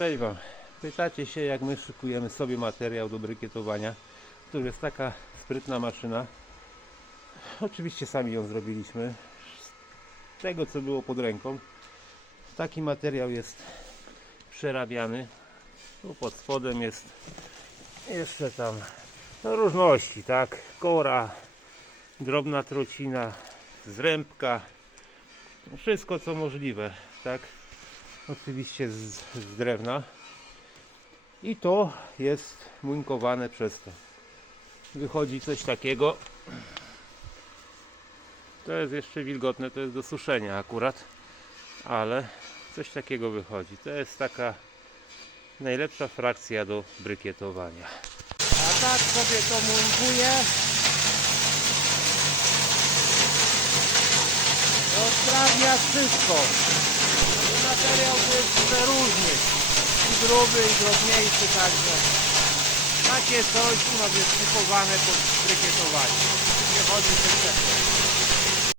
Cześć Wam. Pytacie się, jak my szykujemy sobie materiał do brykietowania. To jest taka sprytna maszyna. Oczywiście sami ją zrobiliśmy. Z tego, co było pod ręką. Taki materiał jest przerabiany. Tu pod spodem jest jeszcze tam no, różności, tak? Kora, drobna trocina, zrębka. Wszystko, co możliwe, tak? Oczywiście z, z drewna. I to jest muńkowane przez to. Wychodzi coś takiego. To jest jeszcze wilgotne, to jest do suszenia akurat ale coś takiego wychodzi. To jest taka najlepsza frakcja do brykietowania. A tak sobie to muńkuje odprawia wszystko materiał jest przeróżny. I gruby, i drobniejszy także. Takie coś u nas jest kupowane pod brykietowanie. Nie chodzi się